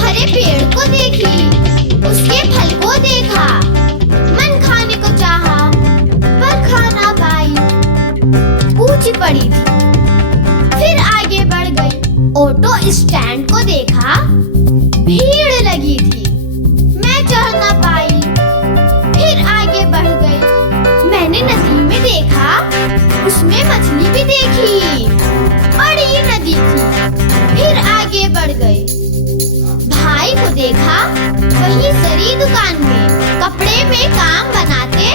हरे पेड़ को देखी, उसके फल को देखा, मन खाने को चाहा पर खा ना पाई, पूछी पड़ी थी। फिर आगे बढ़ गई, ऑटो स्टैंड को देखा, भीड़ लगी थी, मैं चढ़ ना पाई। फिर आगे बढ़ गई, मैंने नदी में देखा, उसमें मछली भी देखी, बड़ी नदी थी। फिर आगे बढ़ गई, भाई को देखा, वही सरी दुकान में कपड़े में काम बनाते,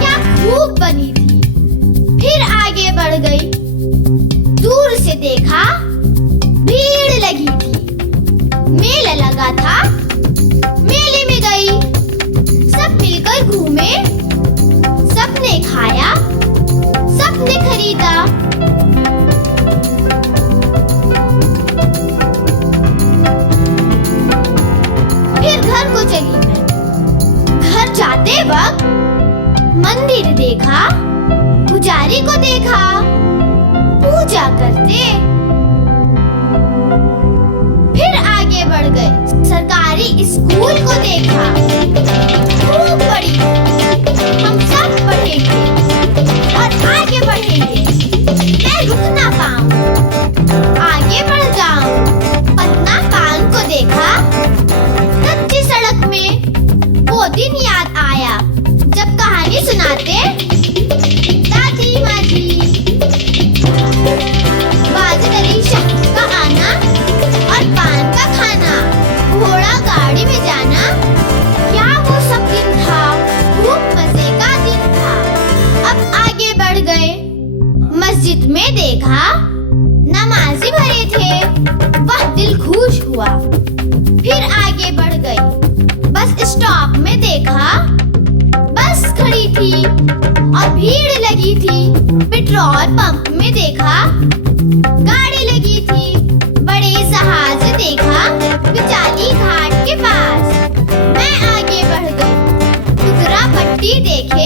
क्या खूब बनी थी। फिर आगे बढ़ गई, दूर से देखा, भीड़ लगी थी, मेला लगा था, मेले में गई, सब मिलकर घूमे, सबने खाया, सबने खरीदा। फिर घर को चली मैं, घर जाते वक्त मंदिर देखा, पुजारी को देखा, पूजा करते। फिर आगे बढ़ गए, सरकारी स्कूल को देखा, खूब बड़ी, हम सब पढ़ेंगे और आगे बढ़ेंगे, मैं रुक ना पाऊं, आगे बढ़ जाऊं। पटना पान को देखा, कच्ची सड़क में, वो दिन याद आया जब कहानी सुनाते दादी माँ जी। वाजिद अली शाह का आना और पान का खाना, घोड़ा गाड़ी में जाना, क्या वो सब दिन था, खूब मजे का दिन था। अब आगे बढ़ गए, मस्जिद में देखा, नमाज़ी भरे थे, वह दिल खुश हुआ। फिर आगे बढ़ गई, बस स्टॉप में देखा, बस खड़ी थी और भीड़ लगी थी। पेट्रोल पंप में देखा, गाड़ी लगी थी, बड़े जहाज देखा, बिचाली घाट के पास। मैं आगे बढ़ गई, टुकड़ा पट्टी देखे,